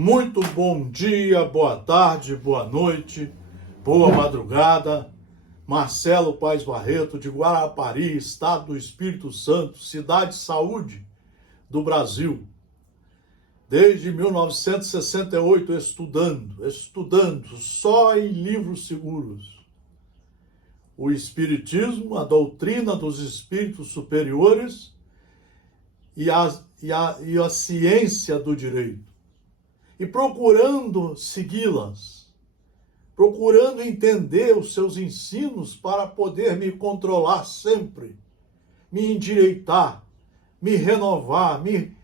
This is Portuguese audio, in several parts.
Muito bom dia, boa tarde, boa noite, boa madrugada. Marcelo Paes Barreto, de Guarapari, Estado do Espírito Santo, cidade saúde do Brasil. Desde 1968 estudando só em livros seguros. O Espiritismo, a doutrina dos espíritos superiores e a ciência do direito. E procurando segui-las, procurando entender os seus ensinos para poder me controlar sempre, me endireitar, me renovar, me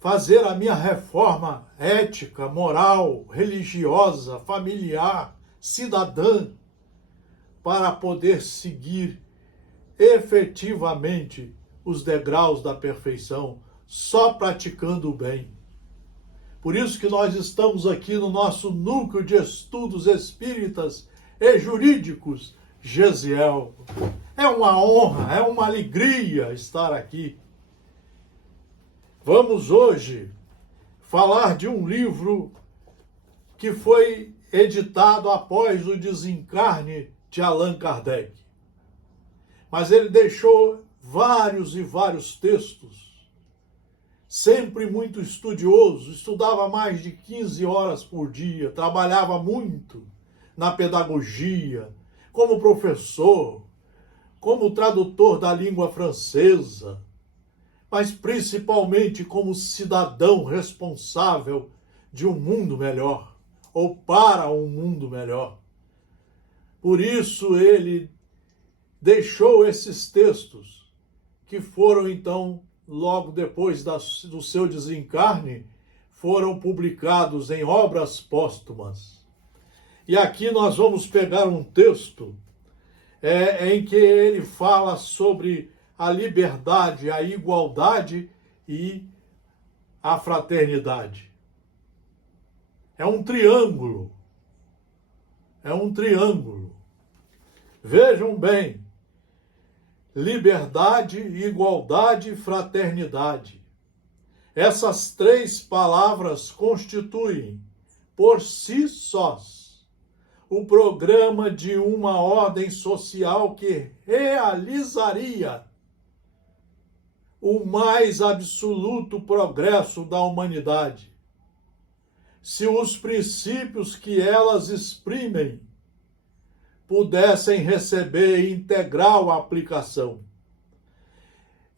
fazer a minha reforma ética, moral, religiosa, familiar, cidadã, para poder seguir efetivamente os degraus da perfeição, só praticando o bem. Por isso que nós estamos aqui no nosso núcleo de estudos espíritas e jurídicos, Gesiel. É uma honra, é uma alegria estar aqui. Vamos hoje falar de um livro que foi editado após o desencarne de Allan Kardec. Mas ele deixou vários e vários textos. Sempre muito estudioso, estudava mais de 15 horas por dia, trabalhava muito na pedagogia, como professor, como tradutor da língua francesa, mas principalmente como cidadão responsável de um mundo melhor, ou para um mundo melhor. Por isso ele deixou esses textos, que foram então, logo depois do seu desencarne, foram publicados em obras póstumas. E aqui nós vamos pegar um texto em que ele fala sobre a liberdade, a igualdade e a fraternidade. É um triângulo. É um triângulo. Vejam bem. Liberdade, igualdade e fraternidade. Essas três palavras constituem, por si sós, o programa de uma ordem social que realizaria o mais absoluto progresso da humanidade, se os princípios que elas exprimem pudessem receber integral aplicação.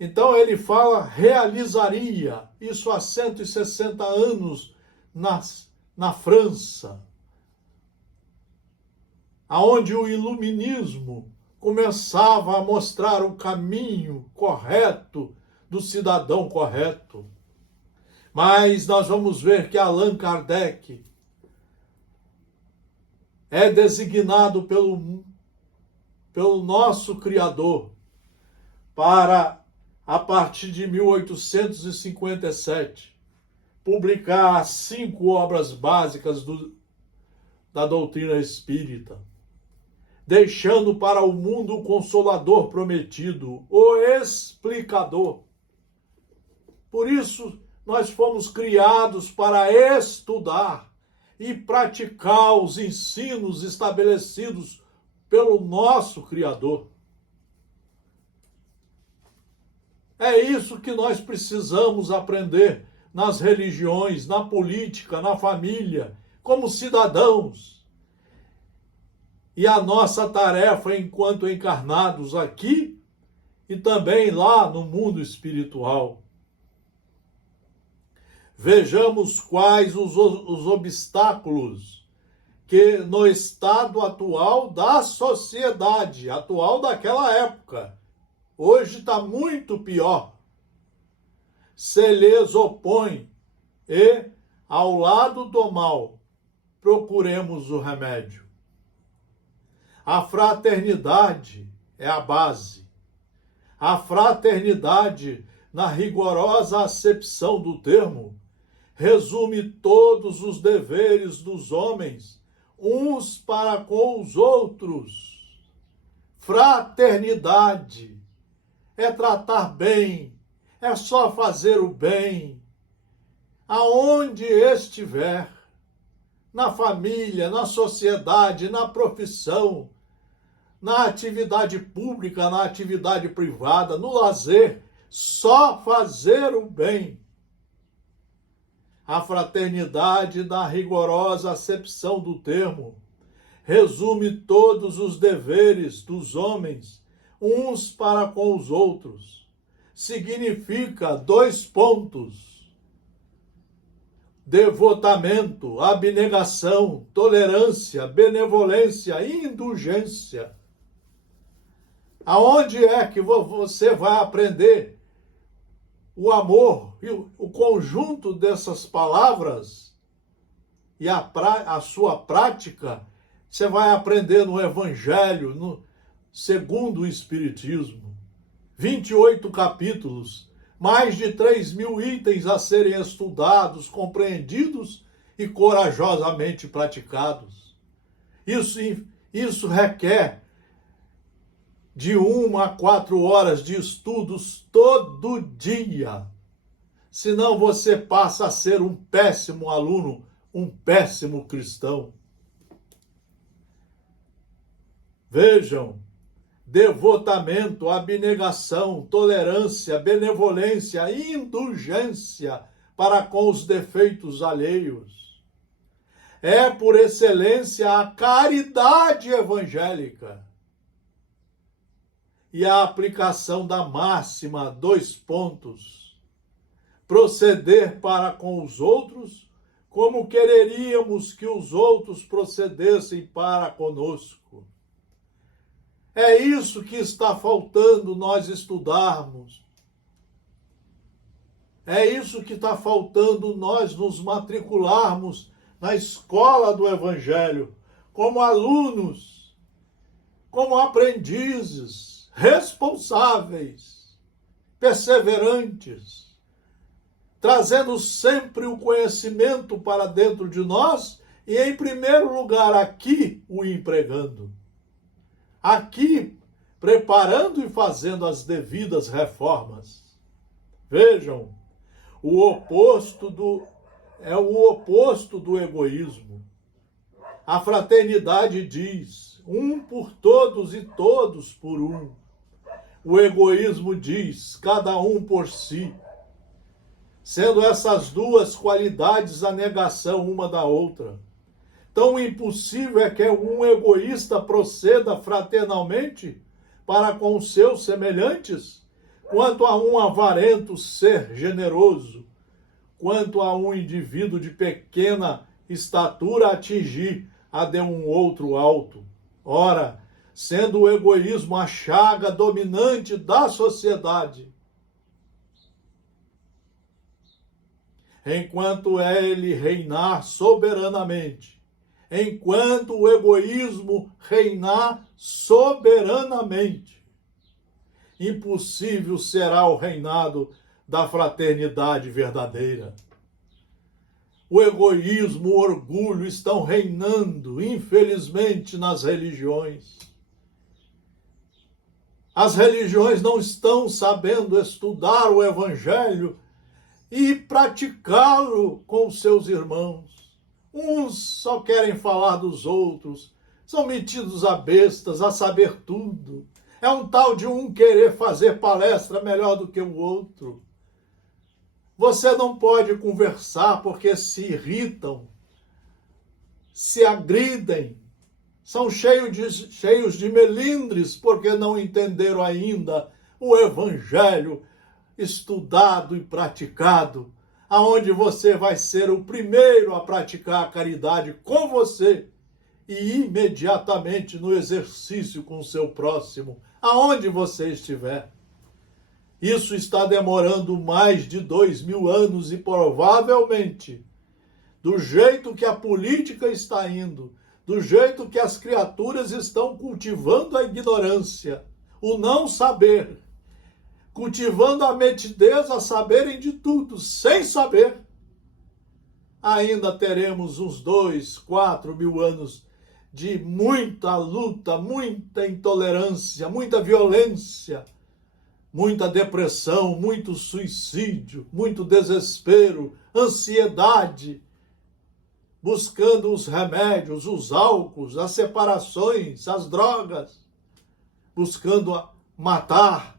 Então ele fala realizaria, isso há 160 anos na França, aonde o iluminismo começava a mostrar o caminho correto do cidadão correto. Mas nós vamos ver que Allan Kardec é designado pelo nosso Criador para, a partir de 1857, publicar as 5 obras básicas da doutrina espírita, deixando para o mundo o Consolador prometido, o Explicador. Por isso, nós fomos criados para estudar e praticar os ensinos estabelecidos pelo nosso Criador. É isso que nós precisamos aprender nas religiões, na política, na família, como cidadãos. E a nossa tarefa enquanto encarnados aqui e também lá no mundo espiritual. Vejamos quais os obstáculos que no estado atual da sociedade, atual daquela época, hoje está muito pior, se lhes opõe e, ao lado do mal, procuremos o remédio. A fraternidade é a base. A fraternidade, na rigorosa acepção do termo, resume todos os deveres dos homens, uns para com os outros. Fraternidade é tratar bem, é só fazer o bem. aonde estiver, na família, na sociedade, na profissão, na atividade pública, na atividade privada, no lazer, só fazer o bem. A fraternidade, na rigorosa acepção do termo, resume todos os deveres dos homens, uns para com os outros. Significa 2 pontos: devotamento, abnegação, tolerância, benevolência e indulgência. Aonde é que você vai aprender o amor e o conjunto dessas palavras e a sua prática? Você vai aprender no Evangelho, segundo o Espiritismo. 28 capítulos, mais de 3.000 itens a serem estudados, compreendidos e corajosamente praticados. Isso requer de 1 a 4 horas de estudos todo dia. Senão você passa a ser um péssimo aluno, um péssimo cristão. Vejam, devotamento, abnegação, tolerância, benevolência e indulgência para com os defeitos alheios. É, por excelência, a caridade evangélica. E a aplicação da máxima, 2 pontos. Proceder para com os outros como quereríamos que os outros procedessem para conosco. É isso que está faltando nós estudarmos. É isso que está faltando nós nos matricularmos na escola do Evangelho, como alunos, como aprendizes, responsáveis, perseverantes, trazendo sempre o conhecimento para dentro de nós e, em primeiro lugar, aqui o empregando. Aqui, preparando e fazendo as devidas reformas. Vejam, o oposto do egoísmo. A fraternidade diz: um por todos e todos por um. O egoísmo diz: cada um por si. Sendo essas 2 qualidades a negação uma da outra. Tão impossível é que um egoísta proceda fraternalmente para com os seus semelhantes, quanto a um avarento ser generoso, quanto a um indivíduo de pequena estatura atingir a de um outro alto. Ora, sendo o egoísmo a chaga dominante da sociedade, enquanto ele reinar soberanamente, enquanto o egoísmo reinar soberanamente, impossível será o reinado da fraternidade verdadeira. O egoísmo, o orgulho estão reinando, infelizmente, nas religiões. As religiões não estão sabendo estudar o Evangelho e praticá-lo com seus irmãos. Uns só querem falar dos outros, são metidos a bestas, a saber tudo. É um tal de um querer fazer palestra melhor do que o outro. Você não pode conversar porque se irritam, se agridem, são cheios de melindres porque não entenderam ainda o Evangelho estudado e praticado, aonde você vai ser o primeiro a praticar a caridade com você e imediatamente no exercício com o seu próximo, aonde você estiver. Isso está demorando mais de 2.000 anos e provavelmente, do jeito que a política está indo, do jeito que as criaturas estão cultivando a ignorância, o não saber, cultivando a metidez a saberem de tudo, sem saber, ainda teremos uns 2.000, 4.000 anos de muita luta, muita intolerância, muita violência, muita depressão, muito suicídio, muito desespero, ansiedade, buscando os remédios, os álcools, as separações, as drogas, buscando matar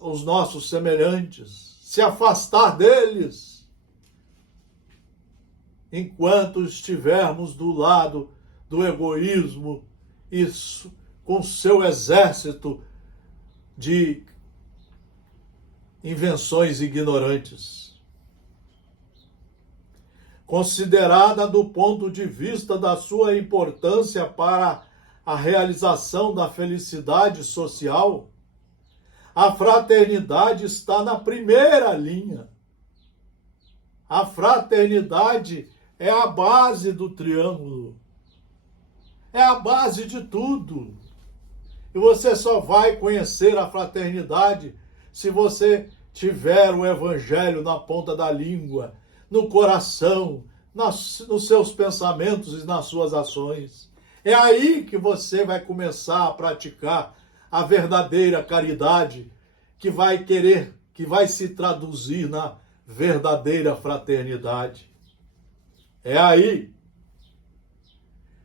os nossos semelhantes, se afastar deles, enquanto estivermos do lado do egoísmo, isso com seu exército de invenções ignorantes. Considerada do ponto de vista da sua importância para a realização da felicidade social, a fraternidade está na primeira linha. A fraternidade é a base do triângulo. É a base de tudo. E você só vai conhecer a fraternidade se você tiver o evangelho na ponta da língua, no coração, nos seus pensamentos e nas suas ações. É aí que você vai começar a praticar a verdadeira caridade, que vai se traduzir na verdadeira fraternidade. É aí,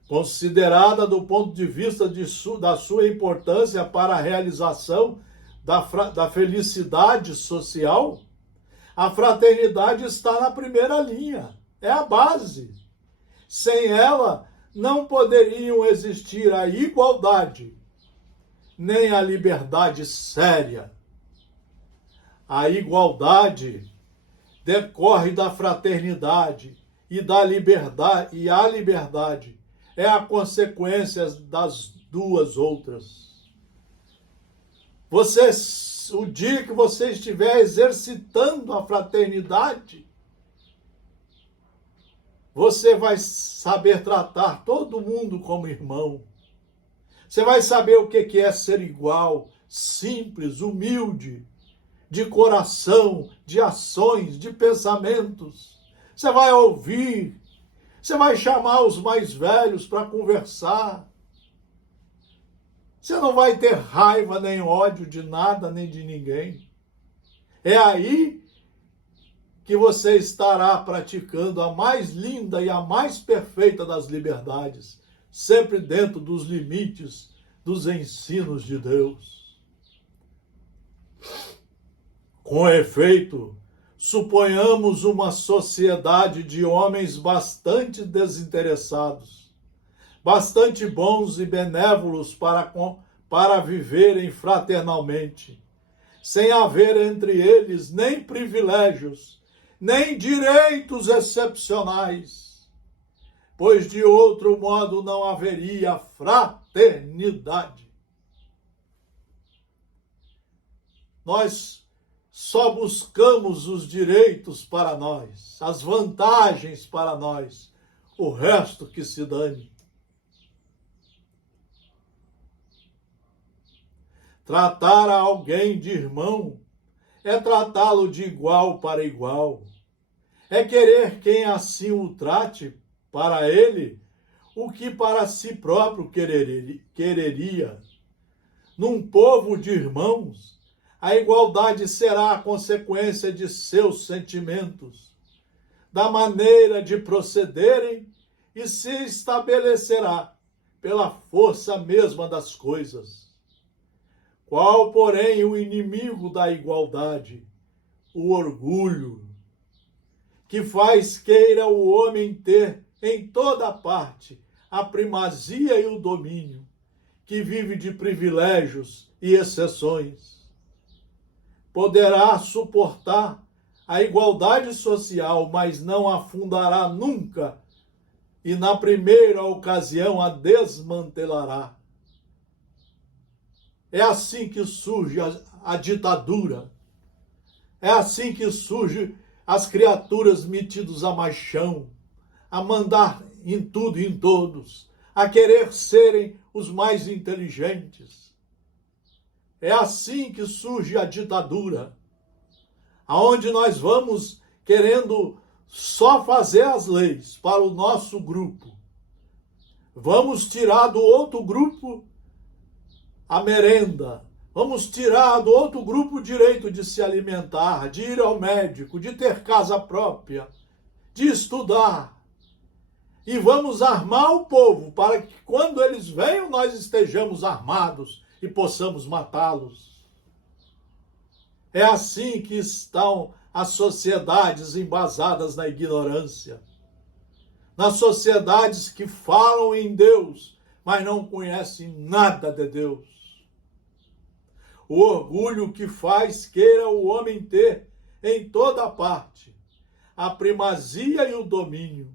considerada do ponto de vista da sua importância para a realização da felicidade social, a fraternidade está na primeira linha, é a base. Sem ela, não poderiam existir a igualdade, nem a liberdade séria. A igualdade decorre da fraternidade e da liberdade, e a liberdade é a consequência das duas outras. O dia que você estiver exercitando a fraternidade, você vai saber tratar todo mundo como irmão. Você vai saber o que é ser igual, simples, humilde, de coração, de ações, de pensamentos. Você vai ouvir, você vai chamar os mais velhos para conversar. Você não vai ter raiva nem ódio de nada nem de ninguém. É aí que você estará praticando a mais linda e a mais perfeita das liberdades, sempre dentro dos limites dos ensinos de Deus. Com efeito, suponhamos uma sociedade de homens bastante desinteressados, bastante bons e benévolos para viverem fraternalmente, sem haver entre eles nem privilégios, nem direitos excepcionais, pois de outro modo não haveria fraternidade. Nós só buscamos os direitos para nós, as vantagens para nós, o resto que se dane. Tratar a alguém de irmão é tratá-lo de igual para igual. É querer quem assim o trate para ele o que para si próprio quereria. Num povo de irmãos, a igualdade será a consequência de seus sentimentos, da maneira de procederem e se estabelecerá pela força mesma das coisas. Qual, porém, o inimigo da igualdade? O orgulho, que faz queira o homem ter em toda parte a primazia e o domínio, que vive de privilégios e exceções. Poderá suportar a igualdade social, mas não a fundará nunca, e na primeira ocasião a desmantelará. É assim que surge a ditadura. É assim que surgem as criaturas metidas a machão, a mandar em tudo e em todos, a querer serem os mais inteligentes. É assim que surge a ditadura, aonde nós vamos querendo só fazer as leis para o nosso grupo. Vamos tirar do outro grupo a merenda, Vamos tirar do outro grupo o direito de se alimentar, de ir ao médico, de ter casa própria, de estudar. E vamos armar o povo para que quando eles venham nós estejamos armados e possamos matá-los. É assim que estão as sociedades embasadas na ignorância. Nas sociedades que falam em Deus, mas não conhecem nada de Deus. O orgulho que faz queira o homem ter em toda parte a primazia e o domínio,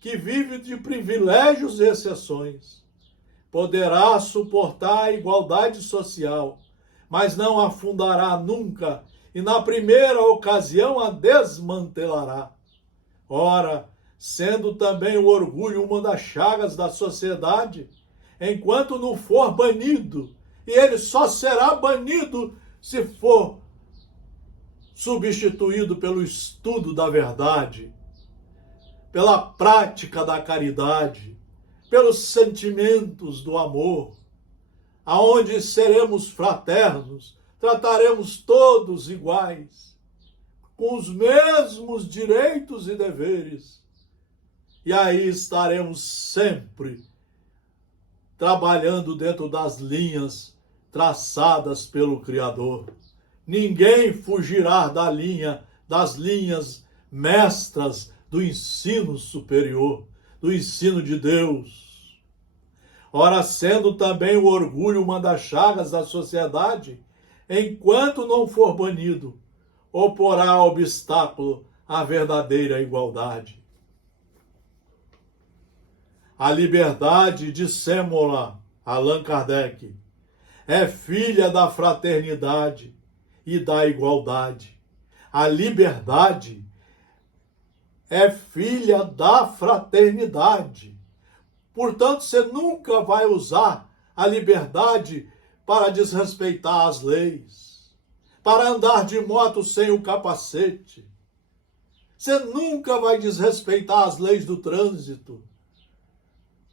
que vive de privilégios e exceções. Poderá suportar a igualdade social, mas não a fundará nunca, e na primeira ocasião a desmantelará. Ora, sendo também o orgulho uma das chagas da sociedade, enquanto não for banido, e ele só será banido se for substituído pelo estudo da verdade, pela prática da caridade, pelos sentimentos do amor, aonde seremos fraternos, trataremos todos iguais, com os mesmos direitos e deveres. E aí estaremos sempre trabalhando dentro das linhas traçadas pelo Criador. Ninguém fugirá das linhas mestras do ensino superior, do ensino de Deus. Ora, sendo também o orgulho uma das chagas da sociedade, enquanto não for banido, oporá obstáculo à verdadeira igualdade. A liberdade, dissemo-la, Allan Kardec, é filha da fraternidade e da igualdade. A liberdade é filha da fraternidade. Portanto, você nunca vai usar a liberdade para desrespeitar as leis, para andar de moto sem o capacete. Você nunca vai desrespeitar as leis do trânsito.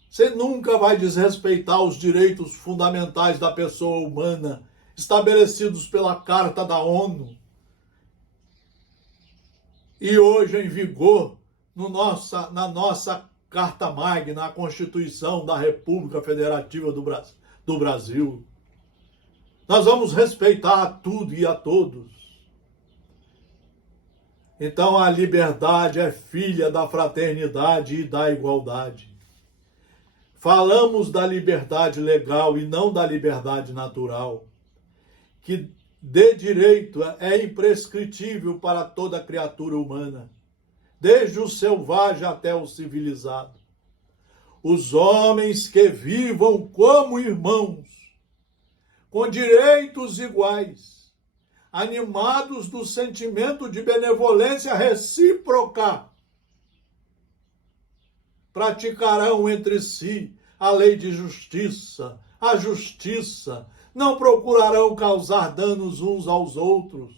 Você nunca vai desrespeitar os direitos fundamentais da pessoa humana, estabelecidos pela Carta da ONU. E hoje em vigor na nossa Carta Magna, na Constituição da República Federativa do Brasil. Nós vamos respeitar a tudo e a todos. Então a liberdade é filha da fraternidade e da igualdade. Falamos da liberdade legal e não da liberdade natural, que de direito é imprescritível para toda criatura humana, desde o selvagem até o civilizado. Os homens que vivam como irmãos, com direitos iguais, animados do sentimento de benevolência recíproca, praticarão entre si a lei de justiça, a justiça, não procurarão causar danos uns aos outros.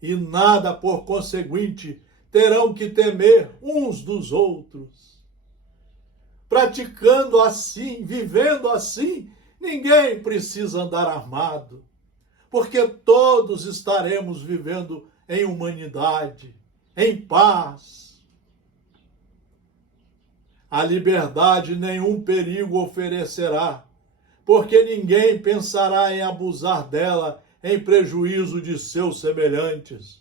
E nada, por conseguinte, terão que temer uns dos outros. Praticando assim, vivendo assim, ninguém precisa andar armado, porque todos estaremos vivendo em humanidade, em paz. A liberdade nenhum perigo oferecerá, porque ninguém pensará em abusar dela em prejuízo de seus semelhantes.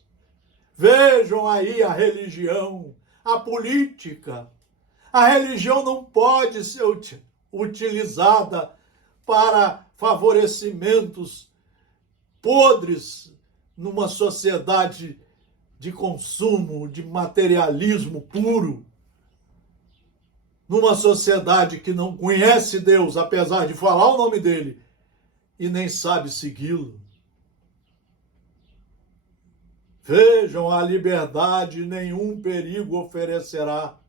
Vejam aí a religião, a política. A religião não pode ser utilizada para favorecimentos podres numa sociedade de consumo, de materialismo puro. Numa sociedade que não conhece Deus, apesar de falar o nome dele, e nem sabe segui-lo. Vejam, a liberdade nenhum perigo oferecerá,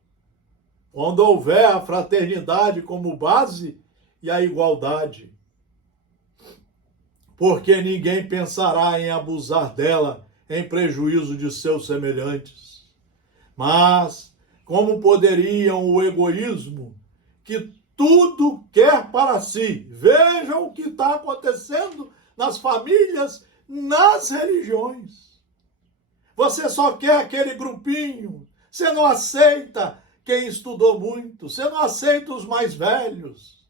quando houver a fraternidade como base e a igualdade. Porque ninguém pensará em abusar dela em prejuízo de seus semelhantes. Mas como poderiam o egoísmo, que tudo quer para si. Vejam o que está acontecendo nas famílias, nas religiões. Você só quer aquele grupinho. Você não aceita quem estudou muito. Você não aceita os mais velhos.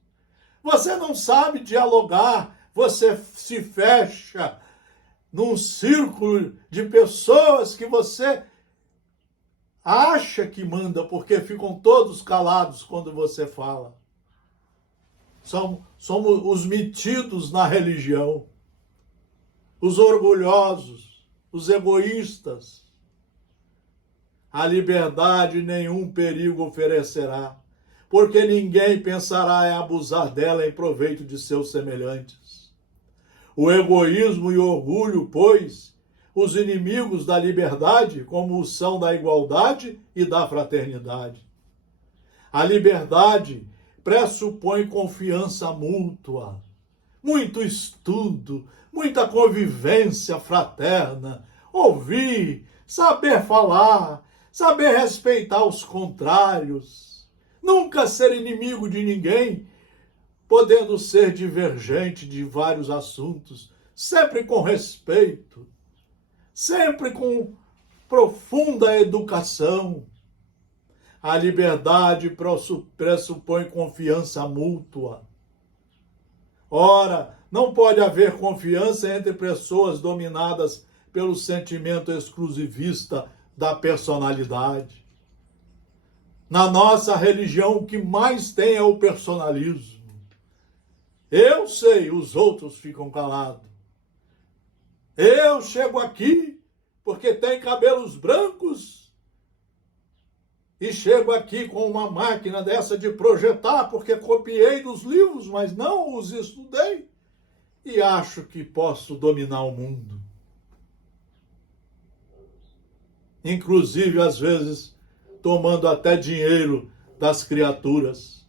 Você não sabe dialogar. Você se fecha num círculo de pessoas que você acha que manda, porque ficam todos calados quando você fala. Somos os metidos na religião, os orgulhosos, os egoístas. A liberdade nenhum perigo oferecerá, porque ninguém pensará em abusar dela em proveito de seus semelhantes. O egoísmo e o orgulho, pois, os inimigos da liberdade, como o são da igualdade e da fraternidade. A liberdade pressupõe confiança mútua, muito estudo, muita convivência fraterna, ouvir, saber falar, saber respeitar os contrários, nunca ser inimigo de ninguém, podendo ser divergente de vários assuntos, sempre com respeito, sempre com profunda educação. A liberdade pressupõe confiança mútua. Ora, não pode haver confiança entre pessoas dominadas pelo sentimento exclusivista da personalidade. Na nossa religião, o que mais tem é o personalismo. Eu sei, os outros ficam calados. Eu chego aqui porque tem cabelos brancos e chego aqui com uma máquina dessa de projetar porque copiei dos livros, mas não os estudei e acho que posso dominar o mundo. Inclusive, às vezes, tomando até dinheiro das criaturas.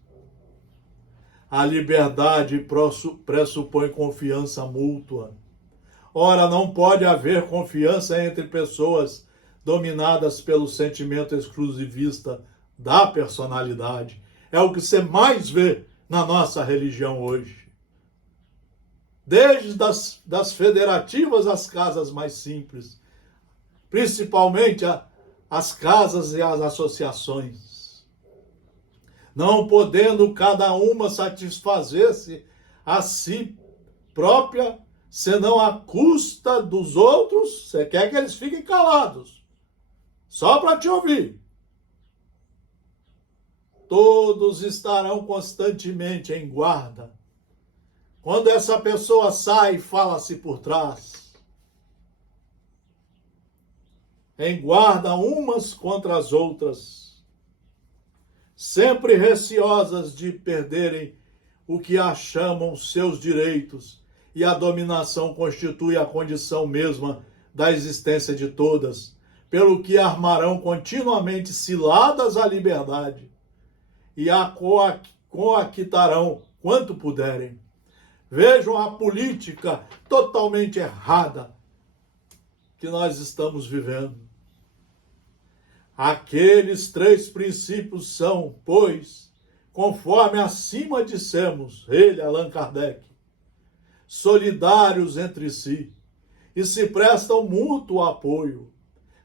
A liberdade pressupõe confiança mútua. Ora, não pode haver confiança entre pessoas dominadas pelo sentimento exclusivista da personalidade. É o que você mais vê na nossa religião hoje. Desde das federativas às casas mais simples, principalmente as casas e as associações. Não podendo cada uma satisfazer-se a si própria, senão à custa dos outros. Você quer que eles fiquem calados, só para te ouvir. Todos estarão constantemente em guarda. Quando essa pessoa sai, fala-se por trás. Em guarda umas contra as outras, sempre receosas de perderem o que a chamam seus direitos, e a dominação constitui a condição mesma da existência de todas, pelo que armarão continuamente ciladas à liberdade e a coaquitarão quanto puderem. Vejam a política totalmente errada que nós estamos vivendo. Aqueles 3 princípios são, pois, conforme acima dissemos, ele, Allan Kardec, solidários entre si e se prestam mútuo apoio.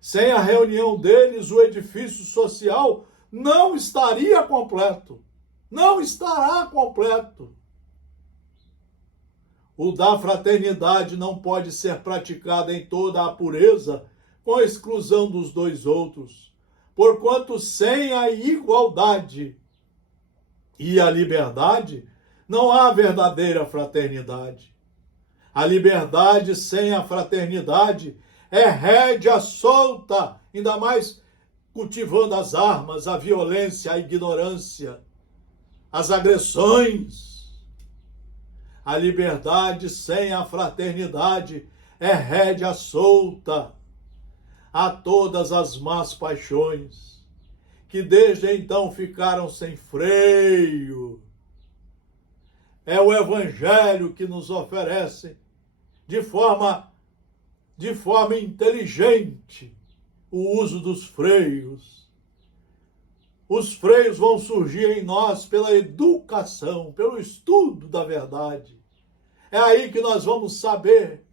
Sem a reunião deles, o edifício social não estaria completo. Não estará completo. O da fraternidade não pode ser praticado em toda a pureza, com a exclusão dos 2 outros, porquanto sem a igualdade e a liberdade não há verdadeira fraternidade. A liberdade sem a fraternidade é rédea solta, ainda mais cultivando as armas, a violência, a ignorância, as agressões. A liberdade sem a fraternidade é rédea solta a todas as más paixões, que desde então ficaram sem freio. É o Evangelho que nos oferece de forma inteligente o uso dos freios. Os freios vão surgir em nós pela educação, pelo estudo da verdade. É aí que nós vamos saber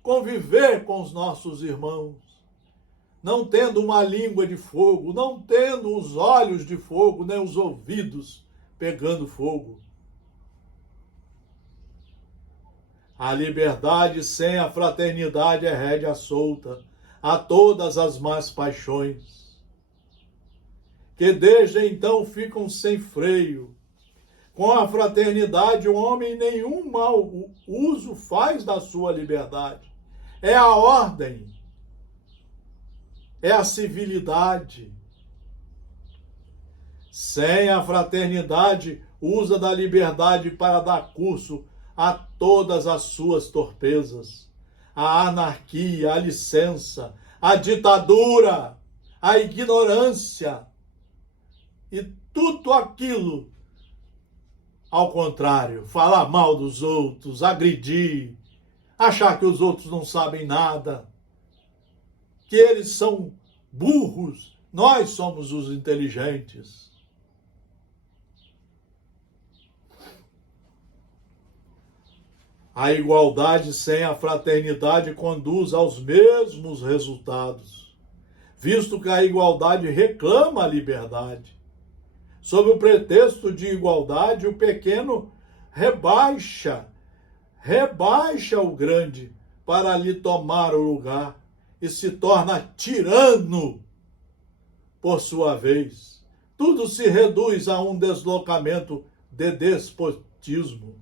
conviver com os nossos irmãos, não tendo uma língua de fogo, não tendo os olhos de fogo, nem os ouvidos pegando fogo. A liberdade sem a fraternidade é rédea solta a todas as más paixões, que desde então ficam sem freio. Com a fraternidade, o homem nenhum mau uso faz da sua liberdade. É a ordem, é a civilidade. Sem a fraternidade, usa da liberdade para dar curso a todas as suas torpezas. A anarquia, a licença, a ditadura, a ignorância e tudo aquilo ao contrário, falar mal dos outros, agredir, achar que os outros não sabem nada, que eles são burros, nós somos os inteligentes. A igualdade sem a fraternidade conduz aos mesmos resultados, visto que a igualdade reclama a liberdade. Sob o pretexto de igualdade, o pequeno rebaixa o grande para lhe tomar o lugar e se torna tirano por sua vez. Tudo se reduz a um deslocamento de despotismo.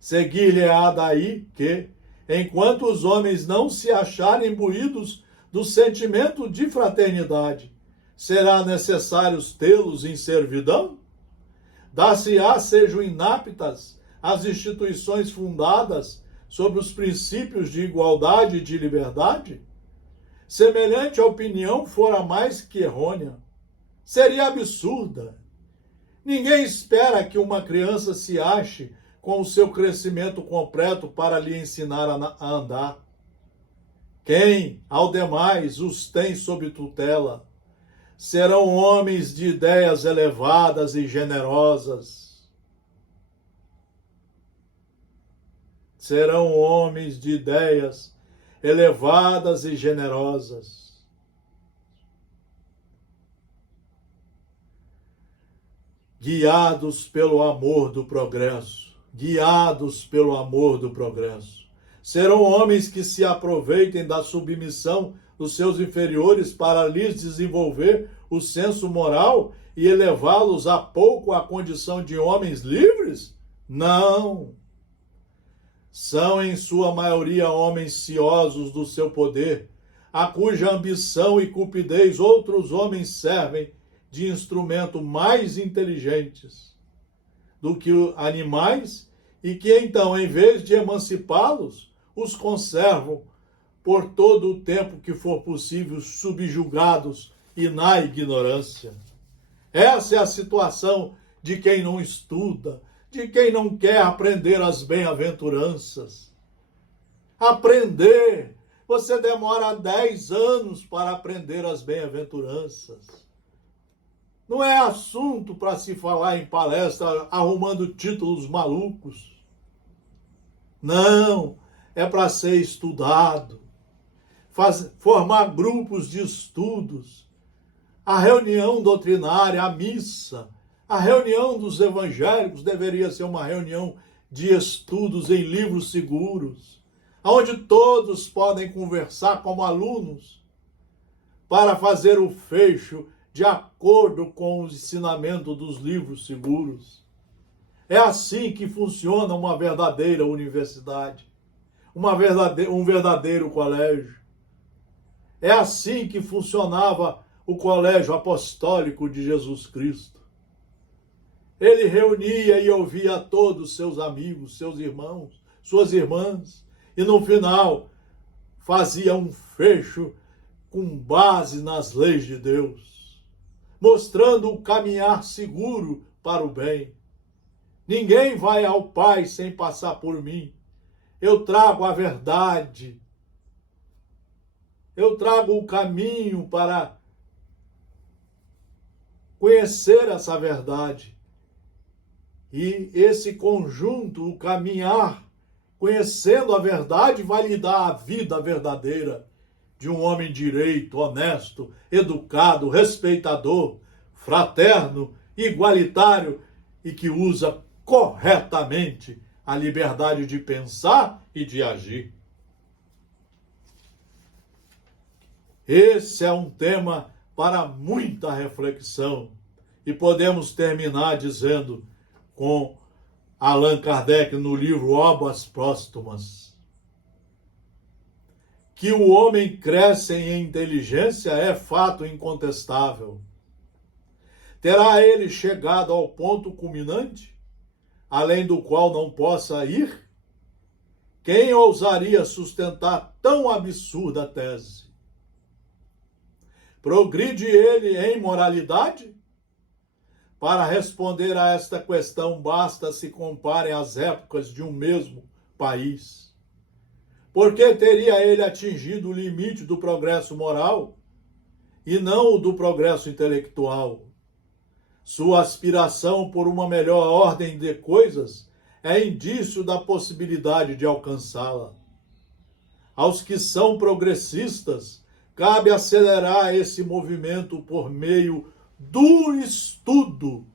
Seguir-lhe-á daí que, enquanto os homens não se acharem imbuídos do sentimento de fraternidade, será necessário tê-los em servidão? Dar-se-á sejam inaptas as instituições fundadas sobre os princípios de igualdade e de liberdade? Semelhante opinião fora mais que errônea. Seria absurda. Ninguém espera que uma criança se ache com o seu crescimento completo para lhe ensinar a andar. Quem, ao demais, os tem sob tutela, serão homens de ideias elevadas e generosas. Serão homens de ideias elevadas e generosas. Guiados pelo amor do progresso. Guiados pelo amor do progresso. Serão homens que se aproveitem da submissão dos seus inferiores para lhes desenvolver o senso moral e elevá-los a pouco à condição de homens livres? Não. São, em sua maioria, homens ciosos do seu poder, a cuja ambição e cupidez outros homens servem de instrumento mais inteligentes do que animais e que, então, em vez de emancipá-los, os conservam por todo o tempo que for possível subjugados e na ignorância. Essa é a situação de quem não estuda, de quem não quer aprender as bem-aventuranças. Aprender, você demora 10 anos para aprender as bem-aventuranças. Não é assunto para se falar em palestra arrumando títulos malucos. Não, é para ser estudado. Formar grupos de estudos. A reunião doutrinária, a missa, a reunião dos evangélicos deveria ser uma reunião de estudos em livros seguros, onde todos podem conversar como alunos para fazer o fecho de acordo com o ensinamento dos livros seguros. É assim que funciona uma verdadeira universidade, um verdadeiro colégio. É assim que funcionava o colégio apostólico de Jesus Cristo. Ele reunia e ouvia todos seus amigos, seus irmãos, suas irmãs, e no final fazia um fecho com base nas leis de Deus, mostrando o caminhar seguro para o bem. Ninguém vai ao Pai sem passar por mim. Eu trago a verdade. Eu trago o caminho para conhecer essa verdade. E esse conjunto, o caminhar, conhecendo a verdade, vai lhe dar a vida verdadeira de um homem direito, honesto, educado, respeitador, fraterno, igualitário e que usa corretamente a liberdade de pensar e de agir. Esse é um tema para muita reflexão e podemos terminar dizendo com Allan Kardec no livro Obras Póstumas que o homem cresce em inteligência é fato incontestável. Terá ele chegado ao ponto culminante, além do qual não possa ir? Quem ousaria sustentar tão absurda tese? Progride ele em moralidade? Para responder a esta questão, basta se comparem as épocas de um mesmo país. Por que teria ele atingido o limite do progresso moral e não o do progresso intelectual? Sua aspiração por uma melhor ordem de coisas é indício da possibilidade de alcançá-la. Aos que são progressistas, cabe acelerar esse movimento por meio do estudo,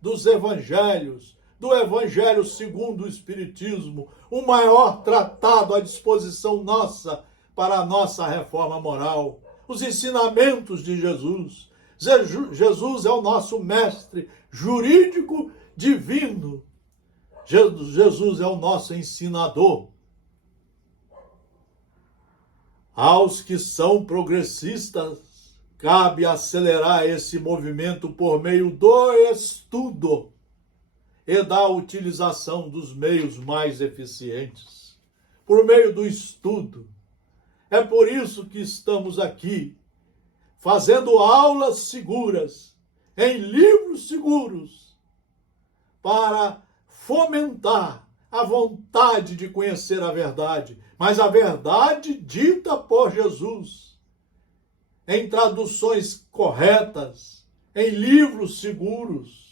dos evangelhos, do Evangelho segundo o Espiritismo, o maior tratado à disposição nossa para a nossa reforma moral, os ensinamentos de Jesus. Jesus é o nosso mestre jurídico divino. Jesus é o nosso ensinador. Aos que são progressistas, cabe acelerar esse movimento por meio do estudo e da utilização dos meios mais eficientes. Por meio do estudo. É por isso que estamos aqui, fazendo aulas seguras, em livros seguros, para fomentar a vontade de conhecer a verdade, mas a verdade dita por Jesus, em traduções corretas, em livros seguros,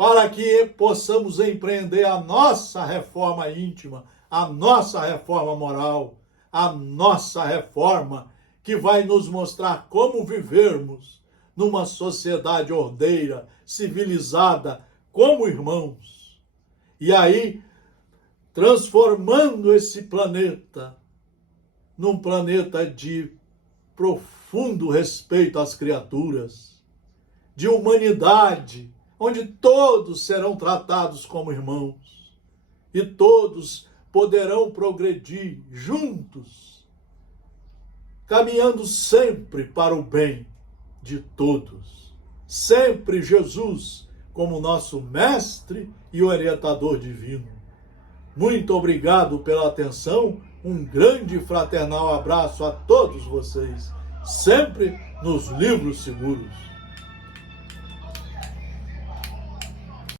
para que possamos empreender a nossa reforma íntima, a nossa reforma moral, a nossa reforma que vai nos mostrar como vivermos numa sociedade ordeira, civilizada, como irmãos. E aí, transformando esse planeta num planeta de profundo respeito às criaturas, de humanidade, onde todos serão tratados como irmãos e todos poderão progredir juntos, caminhando sempre para o bem de todos. Sempre Jesus como nosso mestre e orientador divino. Muito obrigado pela atenção, um grande e fraternal abraço a todos vocês, sempre nos livros seguros.